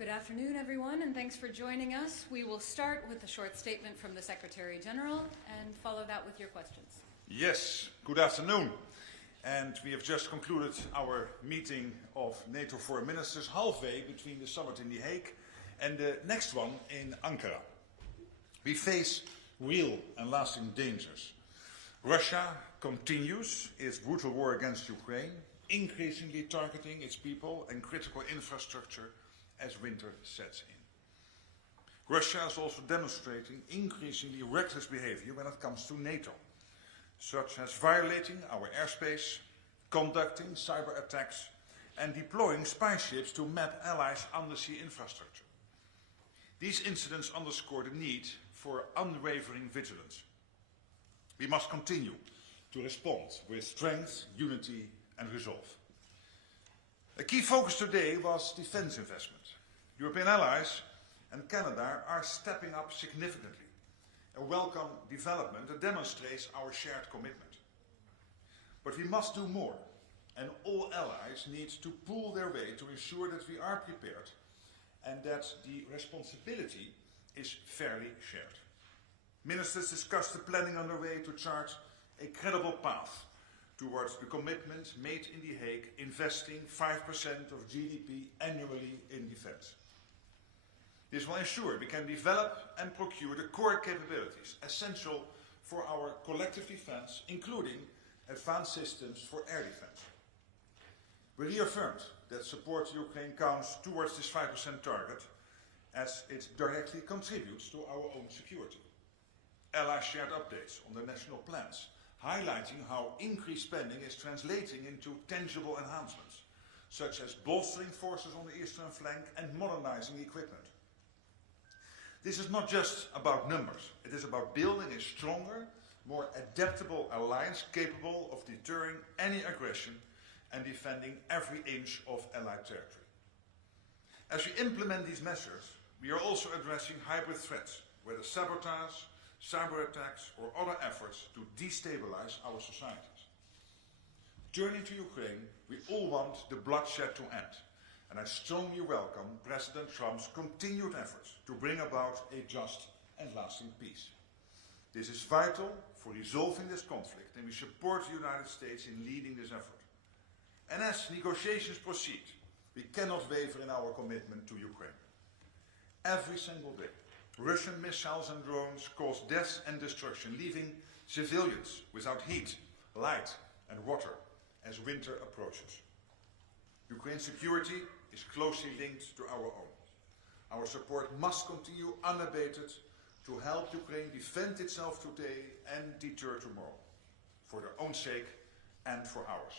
Good afternoon, everyone, and thanks for joining us. We will start with a short statement from the Secretary General and follow that with your questions. Yes, good afternoon. And we have just concluded our meeting of NATO foreign ministers halfway between the summit in The Hague and the next one in Ankara. We face real and lasting dangers. Russia continues its brutal war against Ukraine, increasingly targeting its people and critical infrastructure as winter sets in. Russia is also demonstrating increasingly reckless behavior when it comes to NATO, such as violating our airspace, conducting cyber attacks, and deploying spy ships to map allies' undersea infrastructure. These incidents underscore the need for unwavering vigilance. We must continue to respond with strength, unity, and resolve. A key focus today was defense investment. European allies and Canada are stepping up significantly, a welcome development that demonstrates our shared commitment. But we must do more, and all allies need to pull their weight to ensure that we are prepared and that the responsibility is fairly shared. Ministers discussed the planning underway to chart a credible path towards the commitment made in The Hague, investing 5% of GDP annually in defense. This will ensure we can develop and procure the core capabilities essential for our collective defense, including advanced systems for air defense. We reaffirmed that support to Ukraine counts towards this 5% target as it directly contributes to our own security. Allies shared updates on their national plans, highlighting how increased spending is translating into tangible enhancements, such as bolstering forces on the eastern flank and modernizing equipment. This is not just about numbers. It is about building a stronger, more adaptable alliance capable of deterring any aggression and defending every inch of Allied territory. As we implement these measures, we are also addressing hybrid threats, whether sabotage, cyber attacks, or other efforts to destabilize our societies. Turning to Ukraine, we all want the bloodshed to end, and I strongly welcome President Trump's continued efforts to bring about a just and lasting peace. This is vital for resolving this conflict, and we support the United States in leading this effort. And as negotiations proceed, we cannot waver in our commitment to Ukraine. Every single day, Russian missiles and drones cause death and destruction, leaving civilians without heat, light, and water as winter approaches. Ukraine's security is closely linked to our own. Our support must continue unabated to help Ukraine defend itself today and deter tomorrow, for their own sake and for ours.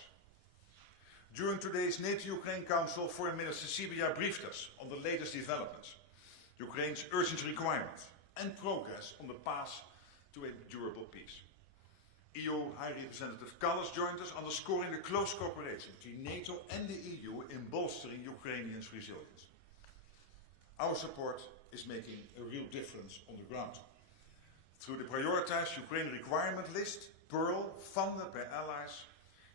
During today's NATO-Ukraine Council, Foreign Minister Sibiya briefed us on the latest developments, Ukraine's urgent requirements, and progress on the path to a durable peace. EU High Representative Kallas joined us, underscoring the close cooperation between NATO and the EU in bolstering Ukrainians' resilience. Our support is making a real difference on the ground. Through the prioritized Ukraine requirement list, Pearl, funded by allies,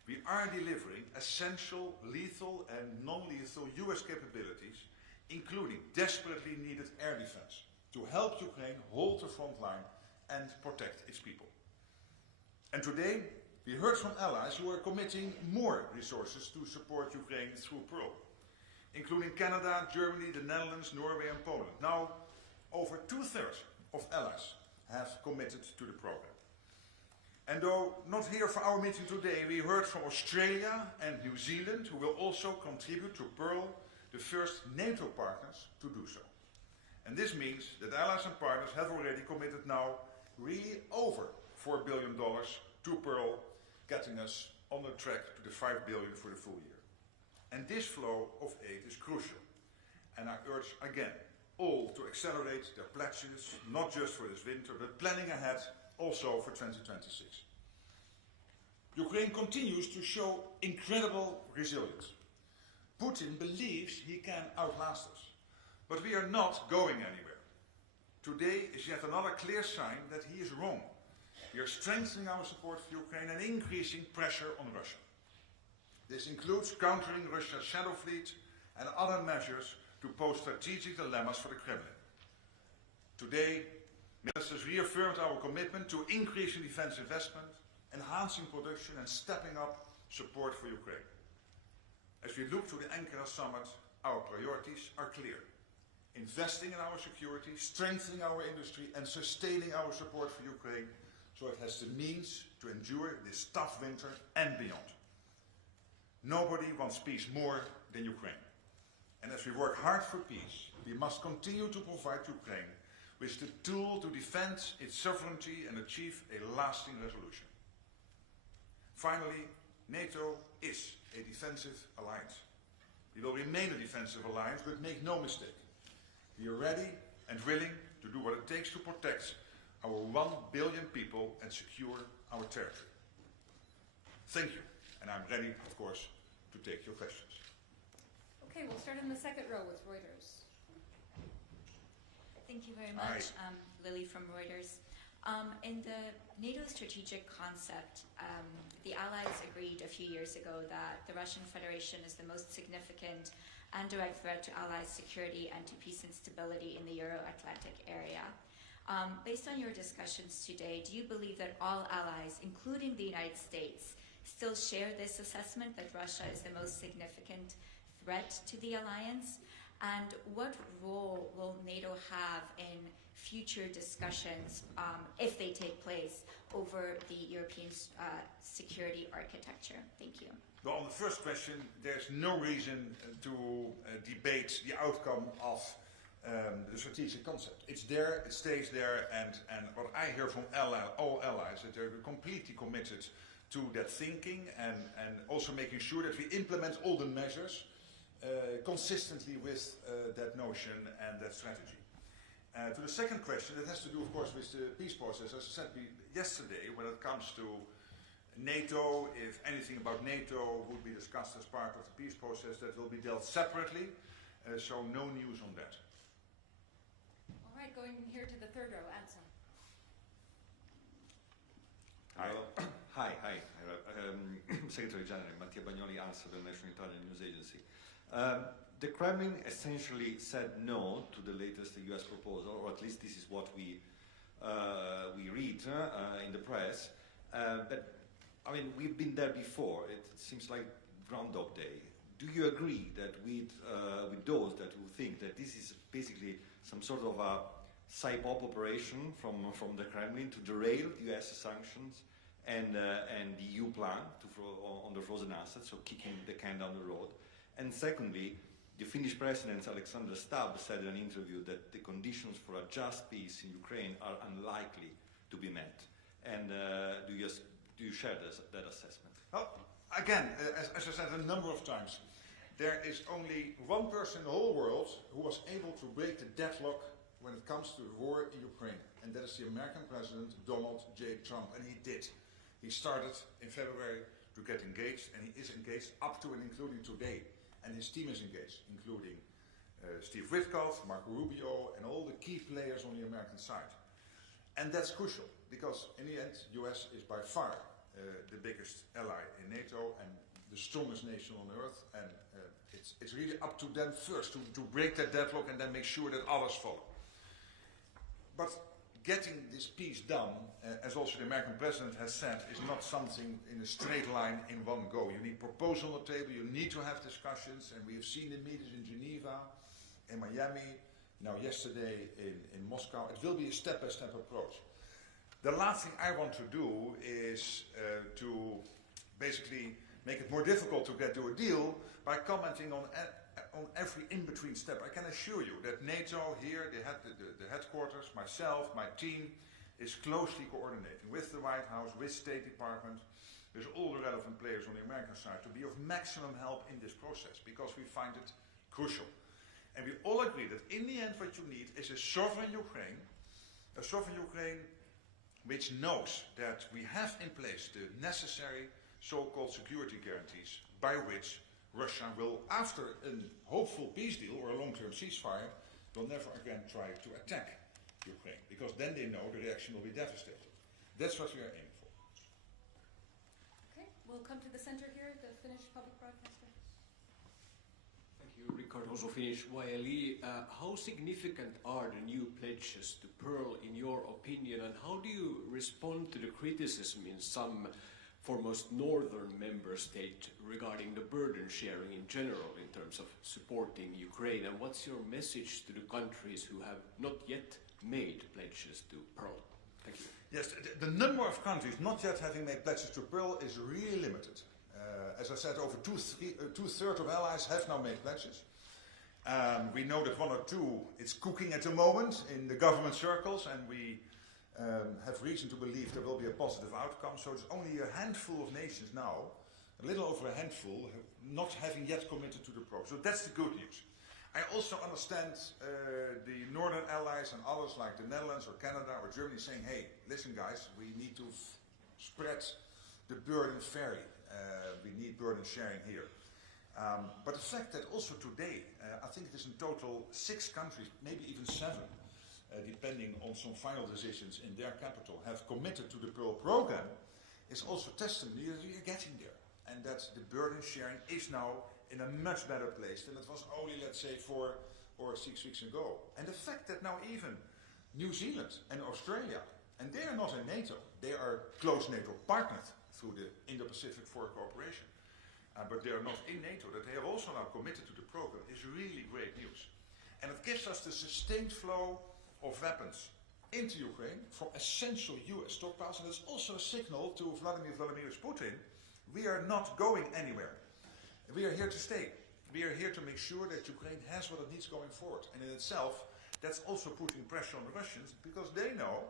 we are delivering essential lethal and non-lethal US capabilities, including desperately needed air defense, to help Ukraine hold the front line and protect its people. And today, we heard from allies who are committing more resources to support Ukraine through Pearl, including Canada, Germany, the Netherlands, Norway, and Poland. Now, over 2/3 of allies have committed to the program. And though not here for our meeting today, we heard from Australia and New Zealand, who will also contribute to Pearl, the first NATO partners to do so. And this means that allies and partners have already committed now really over $4 billion to Pearl, getting us on the track to the $5 billion for the full year. And this flow of aid is crucial. And I urge again all to accelerate their pledges, not just for this winter, but planning ahead also for 2026. Ukraine continues to show incredible resilience. Putin believes he can outlast us, but we are not going anywhere. Today is yet another clear sign that he is wrong. We are strengthening our support for Ukraine and increasing pressure on Russia. This includes countering Russia's shadow fleet and other measures to to pose strategic dilemmas for the Kremlin. Today, ministers reaffirmed our commitment to increasing defense investment, enhancing production and stepping up support for Ukraine. As we look to the Ankara summit, our priorities are clear. Investing in our security, strengthening our industry and sustaining our support for Ukraine so it has the means to endure this tough winter and beyond. Nobody wants peace more than Ukraine. And as we work hard for peace, we must continue to provide Ukraine with the tool to defend its sovereignty and achieve a lasting resolution. Finally, NATO is a defensive alliance. We will remain a defensive alliance, but make no mistake. We are ready and willing to do what it takes to protect our 1 billion people and secure our territory. Thank you, and I'm ready, of course, to take your questions. Okay, we'll start in the second row with Reuters. Thank you very much. Lily from Reuters. In the NATO strategic concept, the Allies agreed a few years ago that the Russian Federation is the most significant and direct threat to Allies' security and to peace and stability in the Euro-Atlantic area. Based on your discussions today, do you believe that all Allies, including the United States, still share this assessment that Russia is the most significant threat to the alliance? And what role will NATO have in future discussions, if they take place, over the European security architecture? Thank you. Well, on the first question, there's no reason to debate the outcome of the strategic concept. It's there, it stays there, and what I hear from all allies, that they're completely committed to that thinking and also making sure that we implement all the measures consistently with that notion and that strategy. To the second question, it has to do, of course, with the peace process. As I said yesterday, when it comes to NATO, if anything about NATO would be discussed as part of the peace process, that will be dealt separately, so no news on that. All right, going here to the third row, Anson. Hi. Hi. Secretary General Mattia Bagnoli, answer the National Italian News Agency. The Kremlin essentially said no to the latest US proposal, or at least this is what we read in the press. But I mean, we've been there before. It seems like Groundhog Day. Do you agree that with those that who think that this is basically some sort of a psyop operation from the Kremlin to derail the US sanctions and the EU plan on the frozen assets, so kicking the can down the road? And secondly, the Finnish President Alexander Stubb said in an interview that the conditions for a just peace in Ukraine are unlikely to be met. And do you share that assessment? Well, again, as I said a number of times, there is only one person in the whole world who was able to break the deadlock when it comes to the war in Ukraine, and that is the American President Donald J. Trump, and he did. He started in February to get engaged, and he is engaged up to and including today. And his team is engaged, including Steve Witkoff, Marco Rubio, and all the key players on the American side. And that's crucial, because in the end, the US is by far the biggest ally in NATO and the strongest nation on earth. And it's really up to them first to break that deadlock and then make sure that others follow. But getting this peace done, as also the American president has said, is not something in a straight line in one go. You need proposals on the table, you need to have discussions, and we have seen the meetings in Geneva, in Miami, now yesterday in Moscow. It will be a step-by-step approach. The last thing I want to do is to basically make it more difficult to get to a deal by commenting on every in-between step. I can assure you that NATO here, the headquarters, myself, my team, is closely coordinating with the White House, with State Department, with all the relevant players on the American side to be of maximum help in this process, because we find it crucial. And we all agree that in the end what you need is a sovereign Ukraine which knows that we have in place the necessary so-called security guarantees by which Russia will, after a hopeful peace deal or a long-term ceasefire, will never again try to attack Ukraine, because then they know the reaction will be devastating. That's what we are aiming for. Okay, we'll come to the center here, the Finnish public broadcaster. Thank you. Cardoso Finnish YLE. How significant are the new pledges to Pearl in your opinion, and how do you respond to the criticism in some foremost northern member state regarding the burden sharing in general in terms of supporting Ukraine? And what's your message to the countries who have not yet made pledges to Pearl? Thank you. Yes, the number of countries not yet having made pledges to Pearl is really limited. As I said, over two-thirds of allies have now made pledges. We know that one or two, it's cooking at the moment in the government circles, and we have reason to believe there will be a positive outcome. So it's only a handful of nations now, a little over a handful, not having yet committed to the program. So that's the good news. I also understand the northern allies and others like the Netherlands or Canada or Germany saying, hey, listen guys, we need to spread the burden fairly. We need burden sharing here. But the fact that also today, I think it is in total 6 countries, maybe even 7, depending on some final decisions in their capital, have committed to the Pearl program, is also testimony that we are getting there. And that the burden sharing is now in a much better place than it was only, let's say, 4 or 6 weeks ago. And the fact that now even New Zealand and Australia, and they are not in NATO, they are close NATO partnered through the Indo-Pacific for cooperation, but they are not in NATO, that they have also now committed to the program is really great news. And it gives us the sustained flow of weapons into Ukraine from essential US stockpiles, and it's also a signal to Vladimir Vladimirovich Putin, we are not going anywhere. We are here to stay. We are here to make sure that Ukraine has what it needs going forward. And in itself, that's also putting pressure on the Russians, because they know,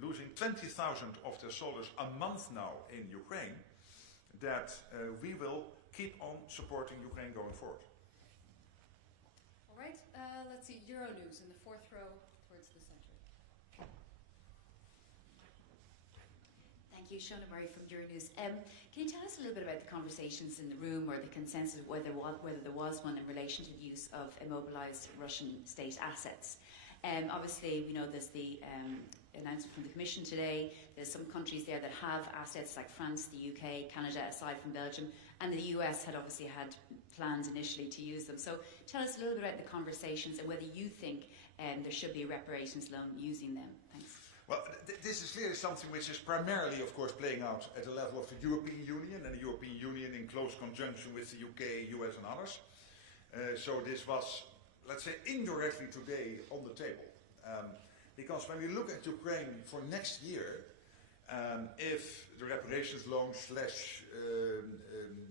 losing 20,000 of their soldiers a month now in Ukraine, that we will keep on supporting Ukraine going forward. All right, let's see, Euronews in the 4th row towards the center. Thank you, Shona Murray from Euronews. Can you tell us a little bit about the conversations in the room, or the consensus, whether there was one in relation to the use of immobilised Russian state assets? Obviously, we know there's the announcement from the Commission today. There's some countries there that have assets, like France, the UK, Canada, aside from Belgium, and the US had obviously had plans initially to use them. So tell us a little bit about the conversations and whether you think there should be a reparations loan using them. Thanks. Well, this is clearly something which is primarily, of course, playing out at the level of the European Union, and the European Union in close conjunction with the UK, US and others. So this was, let's say, indirectly today on the table. Because when we look at Ukraine for next year, if the reparations loan slash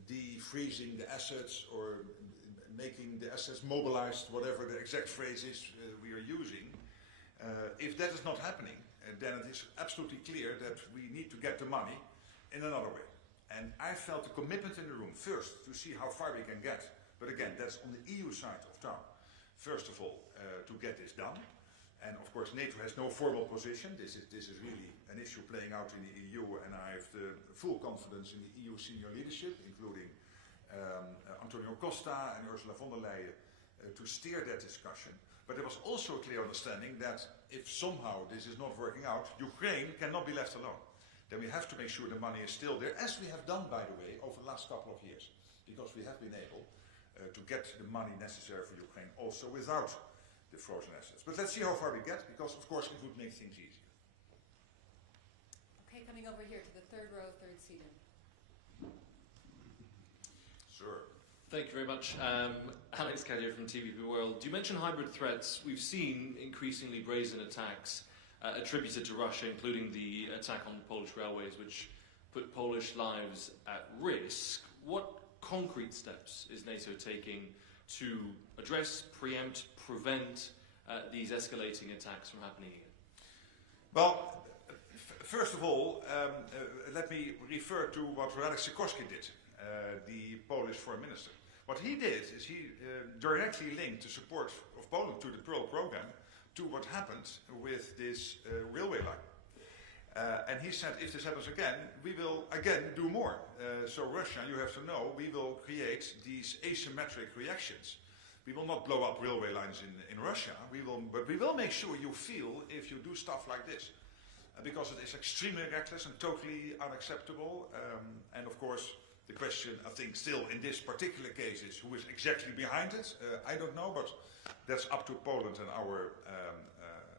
defreezing the assets or making the assets mobilized, whatever the exact phrase is we are using, if that is not happening, then it is absolutely clear that we need to get the money in another way. And I felt the commitment in the room, first, to see how far we can get, but again, that's on the EU side of town. First of all, to get this done. And of course, NATO has no formal position. This is really an issue playing out in the EU, and I have the full confidence in the EU senior leadership, including Antonio Costa and Ursula von der Leyen, to steer that discussion. But there was also a clear understanding that if somehow this is not working out, Ukraine cannot be left alone. Then we have to make sure the money is still there, as we have done, by the way, over the last couple of years, because we have been able to get the money necessary for Ukraine also without the frozen assets. But let's see how far we get, because of course it would make things easier. Okay, coming over here to the 3rd row, 3rd seater. Sir. Thank you very much. Alex Caddier from TVP World. You mentioned hybrid threats. We've seen increasingly brazen attacks attributed to Russia, including the attack on the Polish railways, which put Polish lives at risk. What concrete steps is NATO taking to address, preempt, prevent these escalating attacks from happening again? Well, first of all, let me refer to what Radek Sikorski did, the Polish foreign minister. What he did is he directly linked the support of Poland to the Pearl program to what happened with this railway line. And he said, if this happens again, we will again do more. So Russia, you have to know, we will create these asymmetric reactions. We will not blow up railway lines in Russia, but we will make sure you feel if you do stuff like this. Because it is extremely reckless and totally unacceptable. And of course, The question, I think, still in this particular case is who is exactly behind it. I don't know, but that's up to Poland and our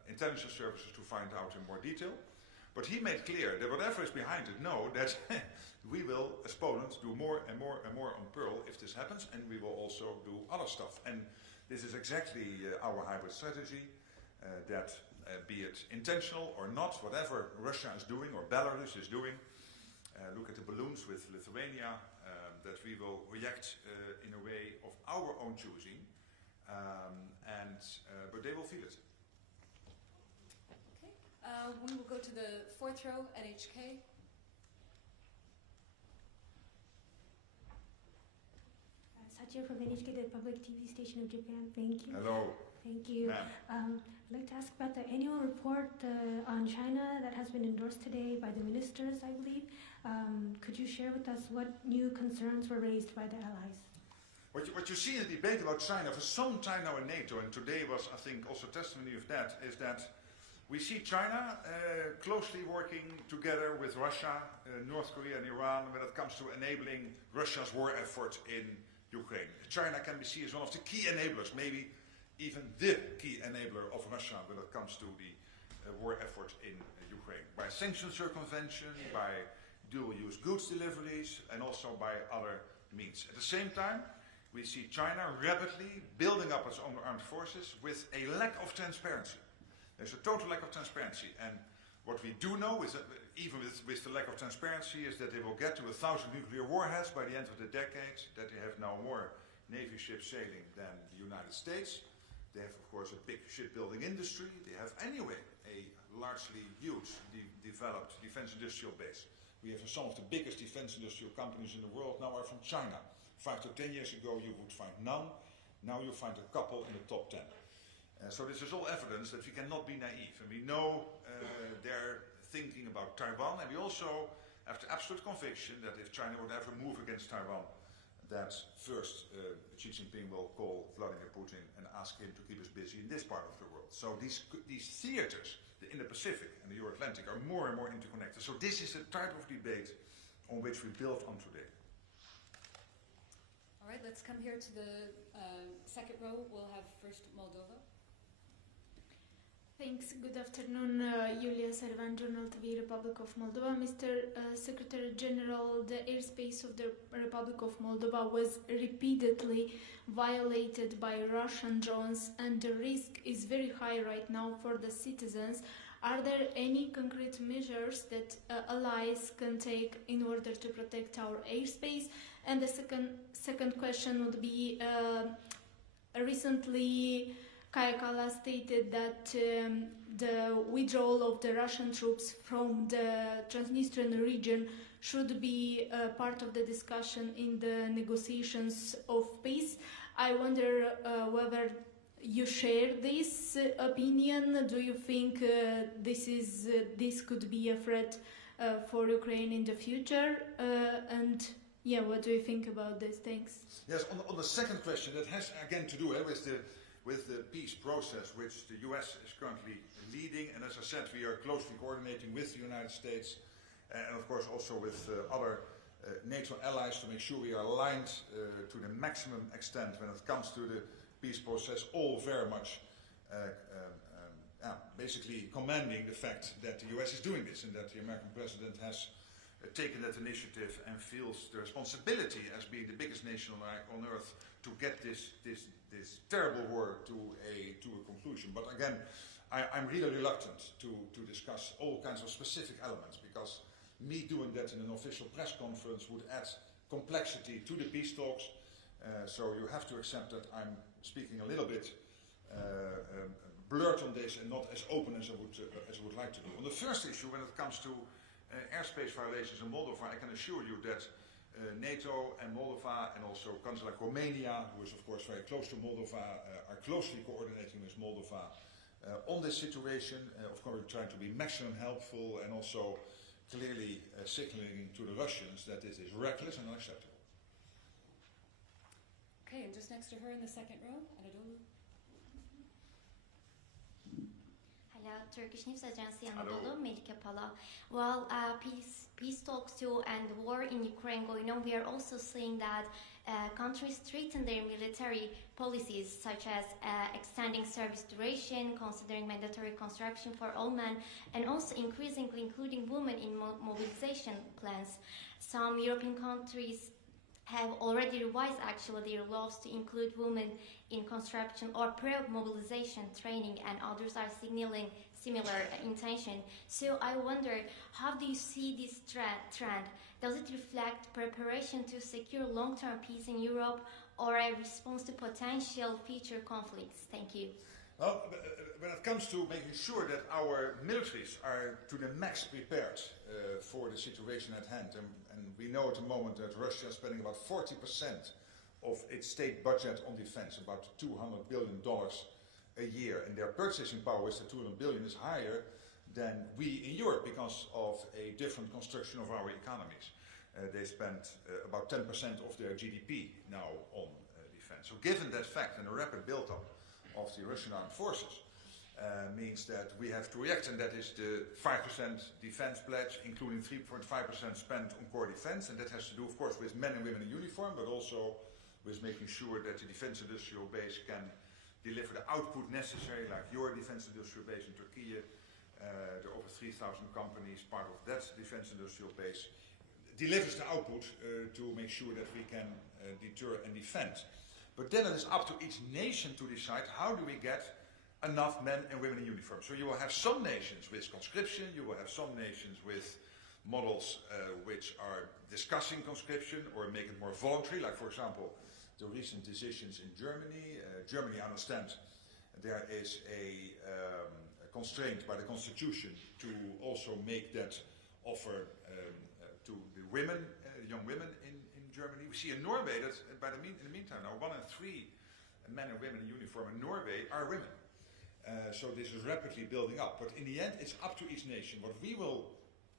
intelligence services to find out in more detail. But he made clear that whatever is behind it, know that we will, as Poland, do more and more and more on Pearl if this happens, and we will also do other stuff. And this is exactly our hybrid strategy, that be it intentional or not, whatever Russia is doing or Belarus is doing, look at the balloons with Lithuania, that we will react in a way of our own choosing, but they will feel it. Okay, we will go to the fourth row at HK. Satya from NHK, the public TV station of Japan. Thank you. Hello. Thank you. I'd like to ask about the annual report on China that has been endorsed today by the ministers, I believe. Could you share with us what new concerns were raised by the allies? What you see in the debate about China for some time now in NATO, and today was, I think, also testimony of that, is that we see China closely working together with Russia, North Korea and Iran when it comes to enabling Russia's war effort in Ukraine. China can be seen as one of the key enablers, maybe even the key enabler of Russia when it comes to the war effort in Ukraine. By sanction circumvention, by dual-use goods deliveries, and also by other means. At the same time, we see China rapidly building up its own armed forces with a lack of transparency. There's a total lack of transparency. And what we do know is that even with the lack of transparency is that they will get to 1,000 nuclear warheads by the end of the decade, that they have now more Navy ships sailing than the United States. They have, of course, a big shipbuilding industry. They have, anyway, a largely huge developed defense industrial base. We have some of the biggest defense industrial companies in the world now are from China. 5 to 10 years ago, you would find none. Now you find a couple in the top 10. So this is all evidence that we cannot be naive. And we know they're thinking about Taiwan. And we also have the absolute conviction that if China would ever move against Taiwan, that first Xi Jinping will call Vladimir Putin and ask him to keep us busy in this part of the world. So these theaters, the Indo-Pacific and the Euro-Atlantic, are more and more interconnected. So this is the type of debate on which we build on today. All right, let's come here to the second row. We'll have first Moldova. Thanks. Good afternoon. Yulia Servan, Journal TV, Republic of Moldova. Mr. Secretary General, the airspace of the Republic of Moldova was repeatedly violated by Russian drones, and the risk is very high right now for the citizens. Are there any concrete measures that allies can take in order to protect our airspace? And the second question would be, recently Kaja Kallas stated that the withdrawal of the Russian troops from the Transnistrian region should be part of the discussion in the negotiations of peace. I wonder whether you share this opinion. Do you think this could be a threat for Ukraine in the future? And yeah, what do you think about this? Thanks. Yes, on the second question, that has again to do with the peace process which the US is currently leading. And as I said, we are closely coordinating with the United States and of course also with other NATO allies to make sure we are aligned to the maximum extent when it comes to the peace process, all very much basically commending the fact that the US is doing this and that the American president has taken that initiative and feels the responsibility as being the biggest nation on earth to get this terrible war to a conclusion. But again, I'm really reluctant to discuss all kinds of specific elements, because me doing that in an official press conference would add complexity to the peace talks. So you have to accept that I'm speaking a little bit blurred on this and not as open as I would like to do. On the first issue, when it comes to airspace violations in Moldova, I can assure you that NATO and Moldova, and also countries like Romania, who is of course very close to Moldova, are closely coordinating with Moldova on this situation. Of course, we're trying to be maximum helpful and also clearly signaling to the Russians that this is reckless and unacceptable. Okay, and just next to her in the second row, Anadolu. Hello, Turkish News Agency Anadolu, Melike Pala. While peace talks too and the war in Ukraine going on, we are also seeing that countries strengthen their military policies, such as extending service duration, considering mandatory conscription for all men, and also increasingly including women in mobilization plans. Some European countries have already revised actually their laws to include women in conscription or pre-mobilization training, and others are signaling similar intention. So I wonder, how do you see this trend? Does it reflect preparation to secure long-term peace in Europe, or a response to potential future conflicts? Thank you. Well, when it comes to making sure that our militaries are to the max prepared for the situation at hand, and we know at the moment that Russia is spending about 40% of its state budget on defense, about $200 billion a year, and their purchasing power is that $200 billion is higher than we in Europe because of a different construction of our economies. They spend about 10% of their GDP now on defense. So given that fact and the rapid build-up of the Russian armed forces means that we have to react, and that is the 5% defense pledge, including 3.5% spent on core defense, and that has to do, of course, with men and women in uniform, but also with making sure that the defense industrial base can deliver the output necessary, like your defense industrial base in Turkey. There are over 3,000 companies, part of that defense industrial base, delivers the output to make sure that we can deter and defend. But then it is up to each nation to decide, how do we get enough men and women in uniform? So you will have some nations with conscription, you will have some nations with models which are discussing conscription or make it more voluntary, like for example the recent decisions in Germany. Germany, I understand, there is a constraint by the constitution to also make that offer to the women, young women in Germany. We see in Norway that in the meantime now 1 in 3 men and women in uniform in Norway are women. So this is rapidly building up. But in the end, it's up to each nation. What we will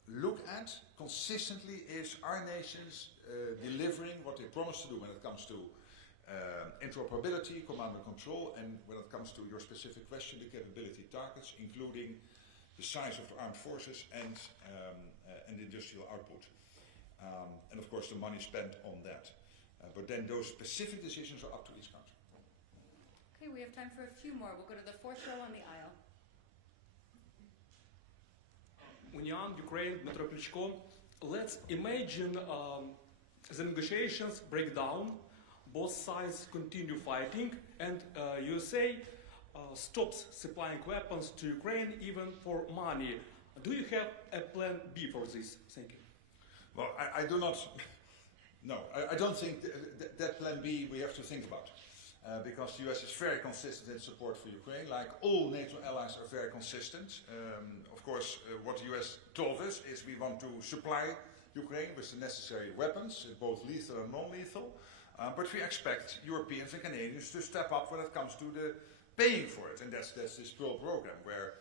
look at consistently is our nations delivering what they promise to do when it comes to interoperability, command and control, and when it comes to your specific question, the capability targets, including the size of the armed forces and industrial output. And of course the money spent on that. But then those specific decisions are up to each country. Okay, we have time for a few more. We'll go to the fourth row on the aisle. Union, Ukraine, Dmytro Klitschko. Let's imagine the negotiations break down, both sides continue fighting, and USA stops supplying weapons to Ukraine even for money. Do you have a plan B for this? Thank you. Well, I do not. No, I don't think that plan B we have to think about. Because the US is very consistent in support for Ukraine, like all NATO allies are very consistent. Of course, what the US told us is we want to supply Ukraine with the necessary weapons, both lethal and non-lethal, but we expect Europeans and Canadians to step up when it comes to the paying for it, and that's this Pearl program, where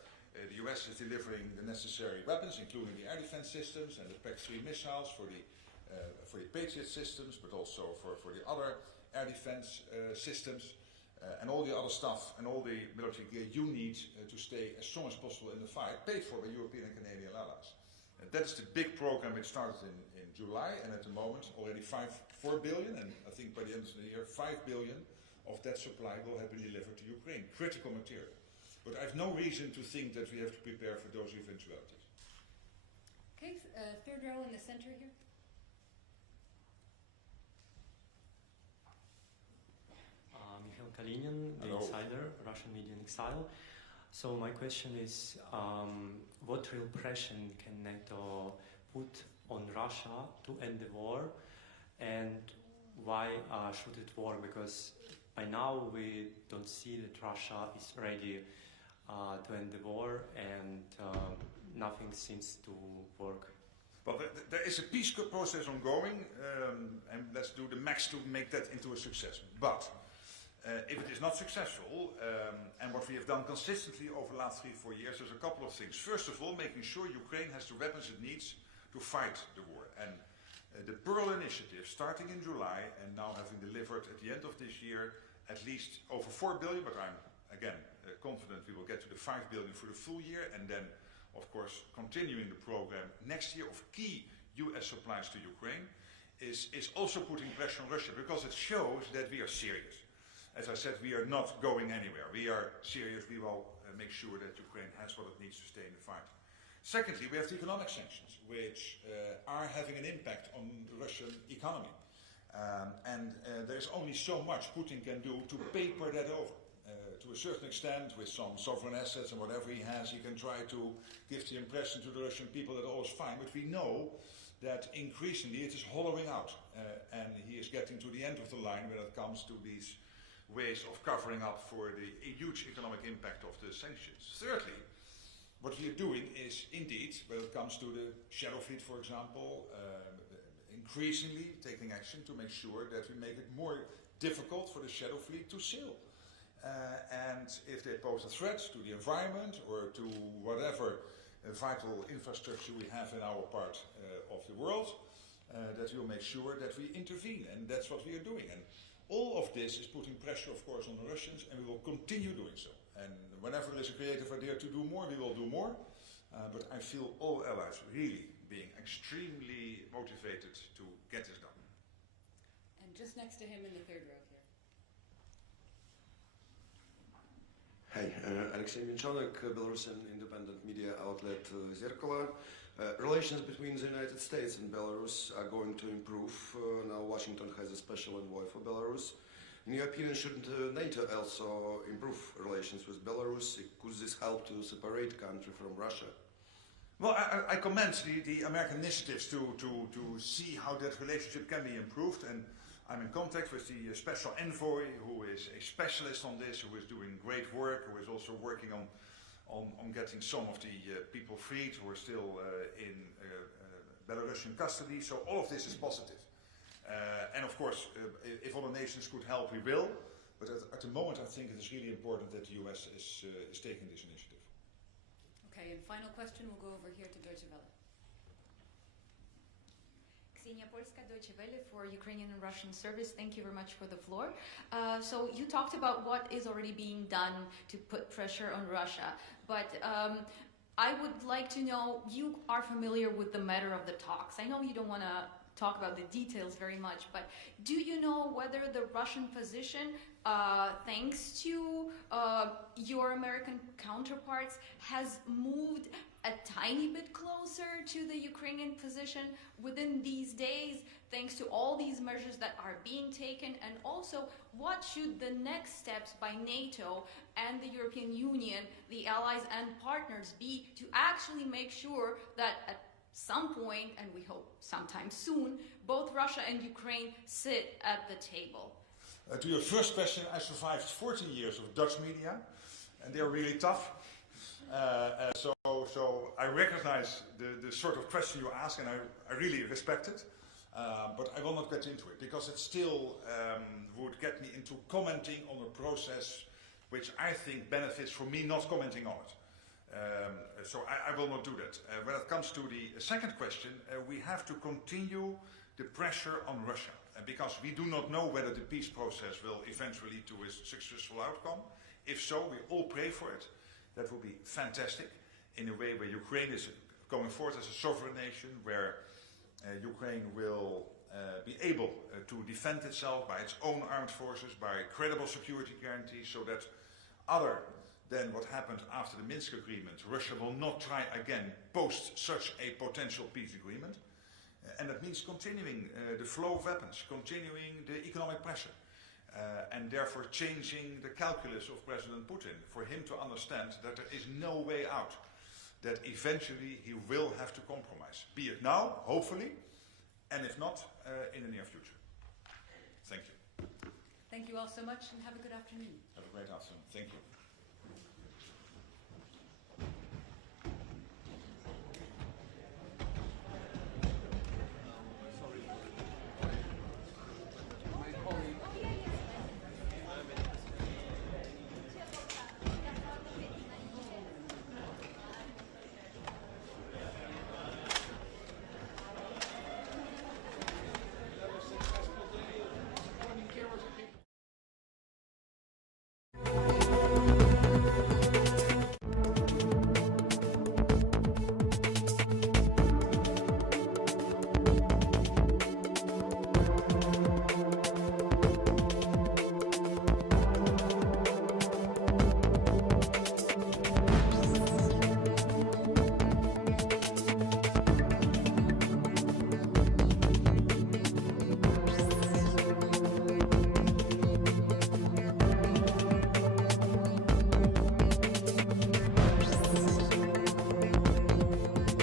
the US is delivering the necessary weapons, including the air defense systems and the PAC-3 missiles for the Patriot systems, but also for the other air defense systems, and all the other stuff and all the military gear you need to stay as strong as possible in the fight, paid for by European and Canadian allies. And that's the big program which started in July, and at the moment already 4 billion, and I think by the end of the year 5 billion of that supply will have been delivered to Ukraine, critical material. But I have no reason to think that we have to prepare for those eventualities. Okay, third row in the center here. Kalinin, the insider, Russian media in exile. So my question is, what real pressure can NATO put on Russia to end the war, and why should it work? Because by now we don't see that Russia is ready to end the war, and nothing seems to work. Well, there is a peace process ongoing, and let's do the max to make that into a success. But if it is not successful, and what we have done consistently over the last 3-4 years, there's a couple of things. First of all, making sure Ukraine has the weapons it needs to fight the war. And the Pearl Initiative, starting in July and now having delivered at the end of this year at least over 4 billion, but I'm again, confident we will get to the 5 billion for the full year, and then, of course, continuing the program next year of key US supplies to Ukraine is also putting pressure on Russia, because it shows that we are serious. As I said, we are not going anywhere. We are serious. We will make sure that Ukraine has what it needs to stay in the fight. Secondly, we have the economic sanctions, which are having an impact on the Russian economy. There's only so much Putin can do to paper that over. To a certain extent, with some sovereign assets and whatever he has, he can try to give the impression to the Russian people that all is fine. But we know that increasingly it is hollowing out. And he is getting to the end of the line when it comes to these ways of covering up for the huge economic impact of the sanctions. Thirdly, what we are doing is indeed, when it comes to the shadow fleet, for example, increasingly taking action to make sure that we make it more difficult for the shadow fleet to sail. And if they pose a threat to the environment or to whatever vital infrastructure we have in our part of the world, that we'll make sure that we intervene. And that's what we are doing. And all of this is putting pressure, of course, on the Russians, and we will continue doing so. And whenever there is a creative idea to do more, we will do more. But I feel all allies really being extremely motivated to get this done. And just next to him in the third row here. Hi, Alexei Minchanek, Belarusian independent media outlet Zerkalo. Relations between the United States and Belarus are going to improve. Now Washington has a special envoy for Belarus. In your opinion, shouldn't NATO also improve relations with Belarus? Could this help to separate the country from Russia? Well, I commend the American initiatives to see how that relationship can be improved, and I'm in contact with the special envoy, who is a specialist on this, who is doing great work, who is also working on getting some of the people freed who are still in Belarusian custody. So all of this is positive. And of course, if other nations could help, we will. But at the moment, I think it is really important that the US is taking this initiative. Okay, and final question, we'll go over here to Deutsche Welle. Ksenia Polska, Deutsche Welle for Ukrainian and Russian service. Thank you very much for the floor. So you talked about what is already being done to put pressure on Russia, but I would like to know, you are familiar with the matter of the talks. I know you don't want to talk about the details very much, but do you know whether the Russian position, thanks to your American counterparts, has moved a tiny bit closer to the Ukrainian position within these days, thanks to all these measures that are being taken? And also, what should the next steps by NATO and the European Union, the allies and partners, be to actually make sure that at some point, and we hope sometime soon, both Russia and Ukraine sit at the table? To your first question, I survived 14 years of Dutch media, and they're really tough. So I recognize the sort of question you ask, and I really respect it. But I will not get into it, because it still would get me into commenting on a process which I think benefits from me not commenting on it. So I will not do that. When it comes to the second question, we have to continue the pressure on Russia, because we do not know whether the peace process will eventually lead to a successful outcome. If so, we all pray for it. That will be fantastic, in a way where Ukraine is going forward as a sovereign nation, where Ukraine will be able to defend itself by its own armed forces, by credible security guarantees, so that other than what happened after the Minsk agreement, Russia will not try again post such a potential peace agreement. And that means continuing the flow of weapons, continuing the economic pressure, and therefore changing the calculus of President Putin, for him to understand that there is no way out, that eventually he will have to compromise. Be it now, hopefully, and if not, in the near future. Thank you. Thank you all so much, and have a good afternoon. Have a great afternoon. Thank you.